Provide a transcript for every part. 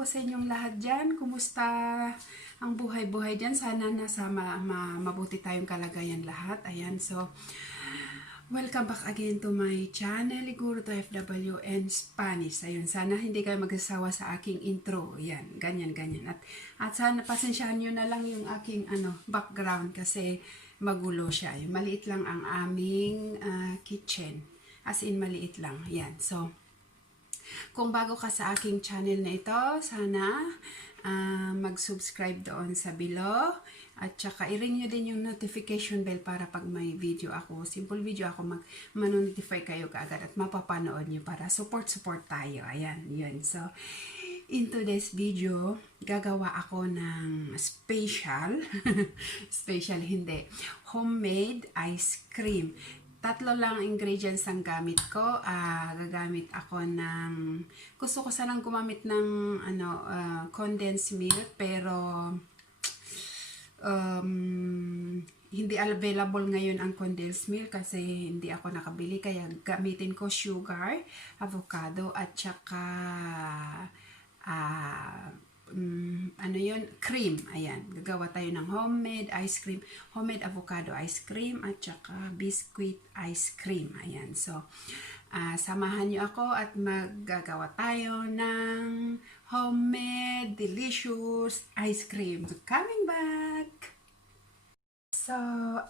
po sa inyong lahat dyan. Kumusta ang buhay-buhay dyan? Sana nasa mabuti tayong kalagayan lahat. Ayan, so, welcome back again to my channel, Guru to FW and Spanish. Ayun, sana hindi kayo magsasawa sa aking intro. Ayan, ganyan. At sana pasensyahan nyo na lang yung aking background kasi magulo siya. Yung maliit lang ang aming kitchen. As in, maliit lang. Ayan, so, kung bago ka sa aking channel na ito, sana mag-subscribe doon sa below. At saka i-ring nyo din yung notification bell para pag may video ako, simple video ako, ma-notify kayo kaagad at mapapanood nyo para support tayo. Ayan, yun. So, in today's video, gagawa ako ng special, homemade ice cream. 3 lang ingredients ang gamit ko. Gagamit ako ng, gusto ko sanang gumamit ng condensed milk, pero hindi available ngayon ang condensed milk kasi hindi ako nakabili, kaya gamitin ko sugar, avocado at saka cream. Ayan, gagawa tayo ng homemade ice cream, homemade avocado ice cream at saka biscuit ice cream. Ayan, so samahan nyo ako at maggagawa tayo ng homemade delicious ice cream. Coming back! So,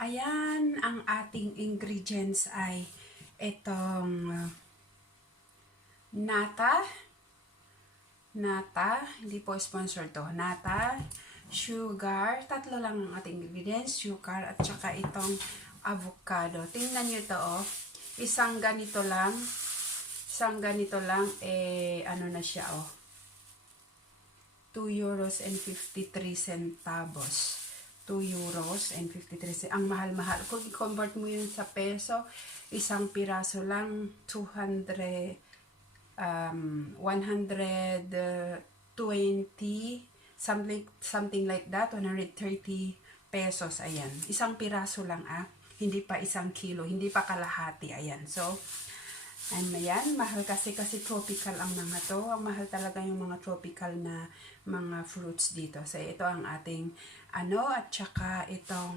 ayan, ang ating ingredients ay itong nata, hindi po sponsor to, nata, sugar, 3 lang ang ating ingredients, sugar, at saka itong avocado. Tingnan nyo ito, oh, isang ganito lang, ano na siya, oh, €2.53. 2 euros and 53 cents. Ang mahal-mahal. Kung i-convert mo yun sa peso, isang piraso lang, 120, something like that, 130 pesos. Ayan. Isang piraso lang, hindi pa isang kilo, hindi pa kalahati. Ayan. So, ayan, mahal kasi tropical ang mga to. Ang mahal talaga yung mga tropical na mga fruits dito. So, ito ang ating at saka itong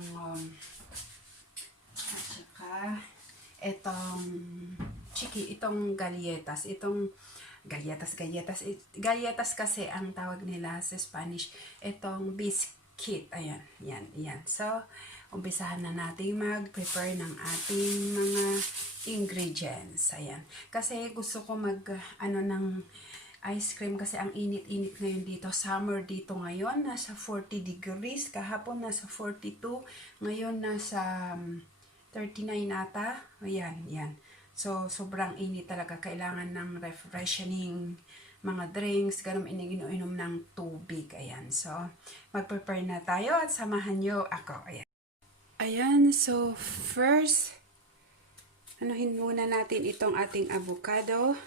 itong galletas. Galletas kasi ang tawag nila sa Spanish. Itong biscuit. Ayan, yan. So, umpisahan na natin mag-prepare ng ating mga ingredients. Ayan. Kasi gusto ko ng ice cream kasi ang init-init ngayon dito. Summer dito ngayon. Nasa 40 degrees. Kahapon nasa 42. Ngayon nasa 39 ata. Ayan, yan. So, sobrang init talaga. Kailangan ng refreshing mga drinks. Ganun iniinom ng tubig. Ayan. So, mag-prepare na tayo at samahan nyo ako. Ayan. Ayan, so first, anuhin muna natin itong ating avocado.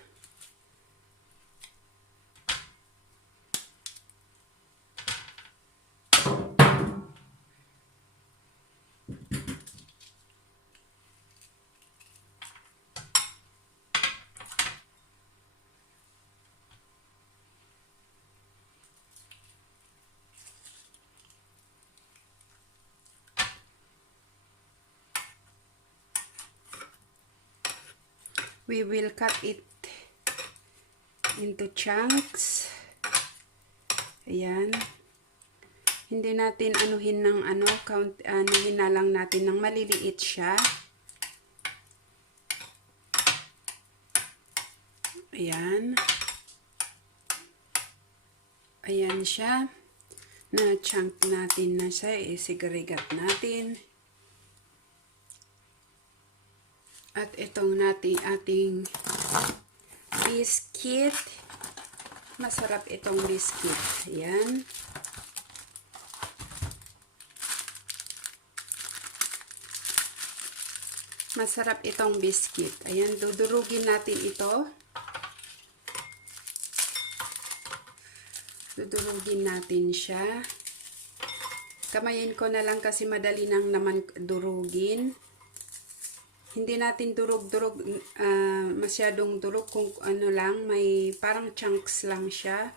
We will cut it into chunks. Ayan. Hindi natin anuhin ng anuhin na lang natin ng maliliit siya. Ayan. Ayan siya. Na-chunk natin na siya. Isigarigat natin. At itong ating biscuit. Masarap itong biscuit. Ayan. Masarap itong biscuit. Ayan, dudurugin natin ito. Dudurugin natin siya. Kamayin ko na lang kasi madali nang naman durugin. Hindi natin durog-durog, masyadong durog, kung ano lang, may parang chunks lang siya.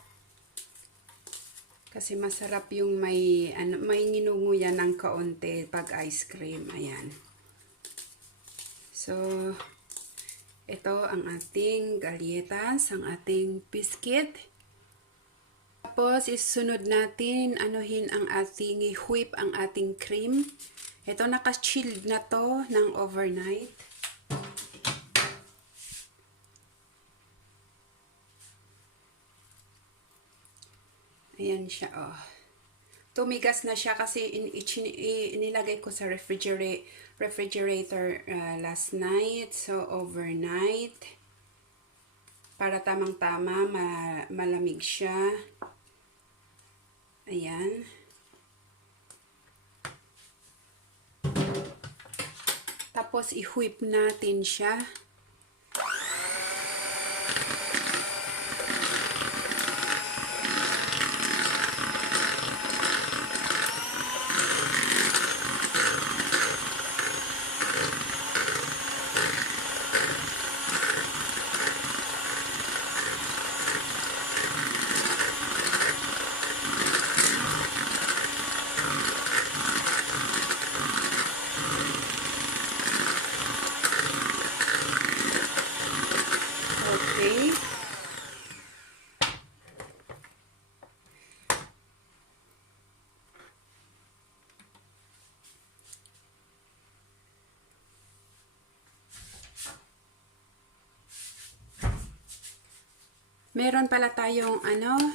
Kasi masarap yung may nginunguya ng kaunti pag ice cream. Ayan. So, ito ang ating galletas, ang ating biscuit. Tapos, isunod natin, anuhin ang ating, whip ang ating cream. Ito, naka-chilled na to ng overnight. Ayan siya, oh. Tumigas na siya kasi inilagay ko sa refrigerator last night. So, overnight. Para tamang-tama, malamig siya. Ayan. Tapos, i-whip natin siya. Okay. Meron pala tayong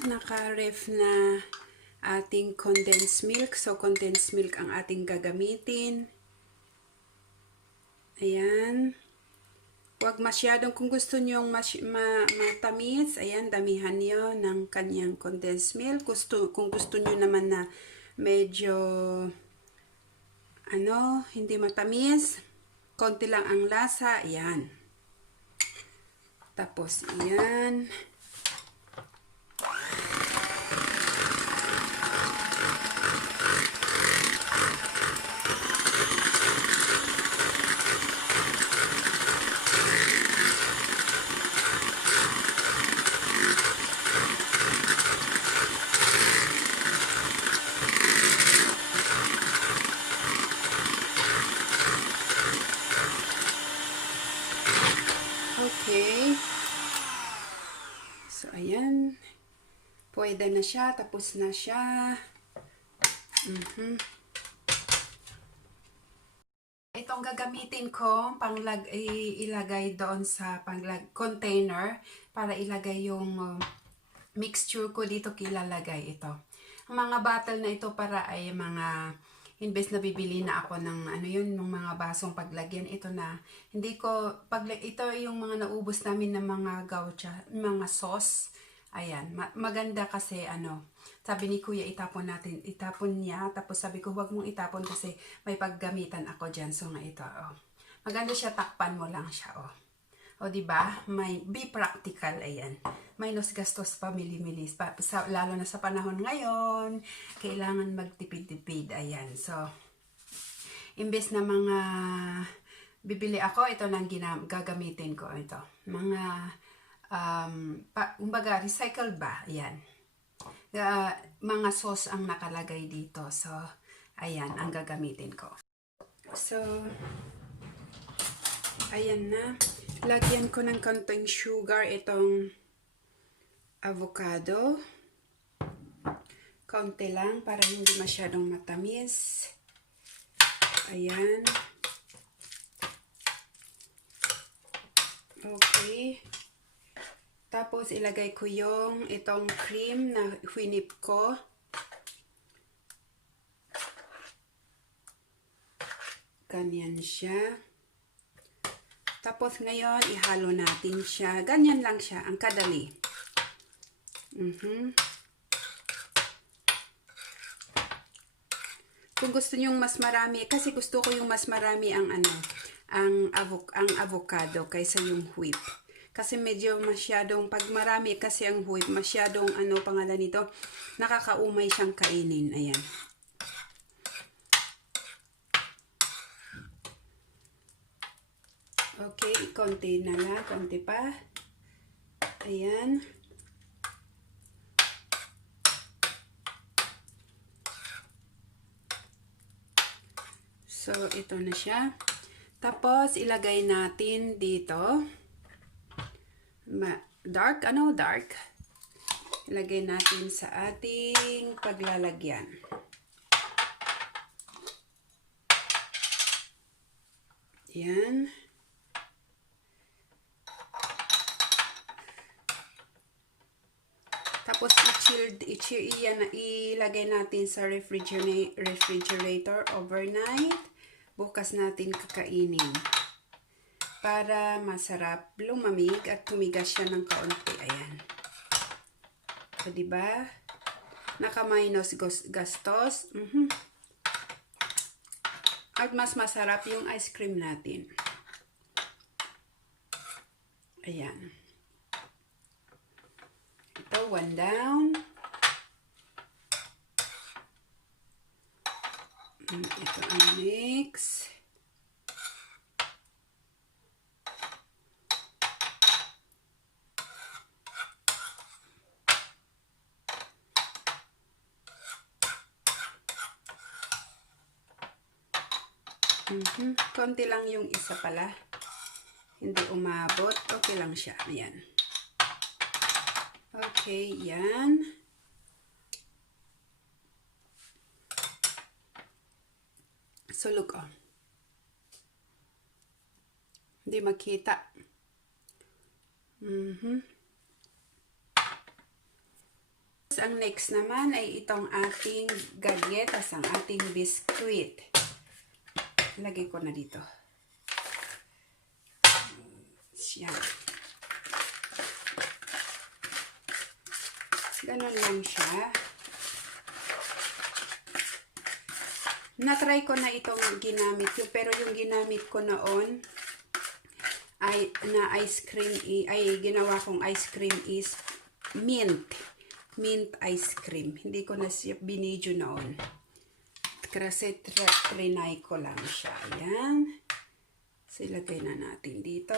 naka-ref na ating condensed milk. So, condensed milk ang ating gagamitin. Ayan. Huwag masyadong, kung gusto nyo matamis, ayan, damihan nyo ng kanyang condensed milk. Kung gusto nyo naman na medyo, hindi matamis, konti lang ang lasa, ayan. Tapos, ayan. Okay. So, ayan. Pwede na siya. Tapos na siya. Itong gagamitin ko, ilagay doon sa container para ilagay yung mixture ko dito kilalagay ito. Ang mga bottle na ito para ay mga imbes na bibili na ako ng ng mga basong paglagyan, ito na hindi ko ito yung mga naubos namin ng mga gaucha, mga sauce. Ayan, maganda kasi sabi ni Kuya itapon niya, tapos sabi ko huwag mong itapon kasi may paggamitan ako diyan. So nga ito, maganda siya, takpan mo lang siya, O, diba? Be practical, ayan. Minus gastos pamili-mili. Lalo na sa panahon ngayon, kailangan magtipid-tipid, ayan. So, imbes na mga bibili ako, ito nang gagamitin ko, ito. Mga, kumbaga, recycle ba? Ayan. Mga sauce ang nakalagay dito. So, ayan, ang gagamitin ko. So, ayan na. Lagyan ko ng konting sugar itong avocado. Konti lang para hindi masyadong matamis. Ayan. Okay. Tapos ilagay ko yung itong cream na whinip ko. Ganyan siya. Tapos ngayon, ihalo natin siya. Ganyan lang siya, ang kadali. Kung gusto niyo mas marami, kasi gusto ko yung mas marami ang avocado kaysa yung whip. Kasi medyo masyadong, pag marami kasi ang whip, masyadong, pangalan nito, nakakaumay siyang kainin. Ayan. Okay, konti na lang, konti pa. Ayan. So, ito na siya. Tapos, ilagay natin dito. Dark. Ilagay natin sa ating paglalagyan. Yan. Tapos, ilagay natin sa refrigerator overnight. Bukas natin kakainin. Para masarap lumamig at tumigas siya ng kaunti. Ayan. So, diba? Naka-minus gastos. At mas masarap yung ice cream natin. Ayan. Ito, 1 down. Ito ang mix. Konti lang yung isa pala. Hindi umabot. Okay lang siya. Ayan. Okay, yan. Sulok, oh. Hindi makita. Ang next naman ay itong ating galletas, ang ating biscuit. Lagay ko na dito. Yan. Ganon lang siya. Na-try ko na itong ginamit ko, pero yung ginamit ko noon ay ice cream ay ginawa kong ice cream is mint ice cream. Hindi ko na siya binidyo noon. Kasi trinay ko lang siya. Ayan. So, ilagay na natin dito.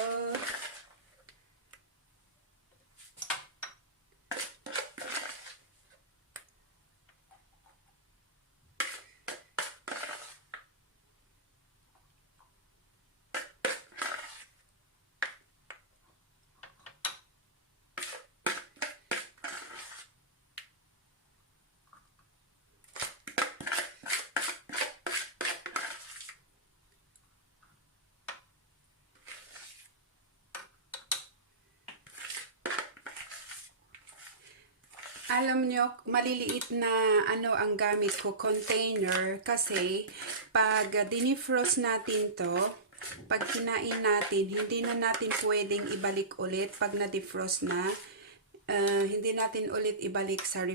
Alam nyo, maliliit na ang gamit ko, container, kasi pag dinifrost natin to, pag kinain natin, hindi na natin pwedeng ibalik ulit pag na-defrost na. Hindi natin ulit ibalik sa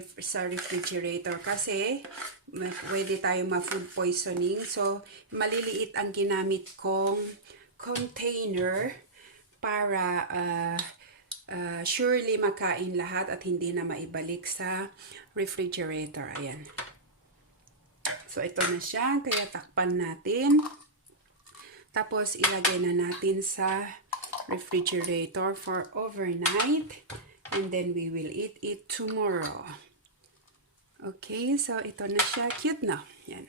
refrigerator kasi pwede tayong ma-food poisoning. So, maliliit ang ginamit kong container para surely makain lahat at hindi na maibalik sa refrigerator. Ayan. So, ito na siya. Kaya takpan natin. Tapos, ilagay na natin sa refrigerator for overnight. And then, we will eat it tomorrow. Okay. So, ito na siya. Cute na. Yan.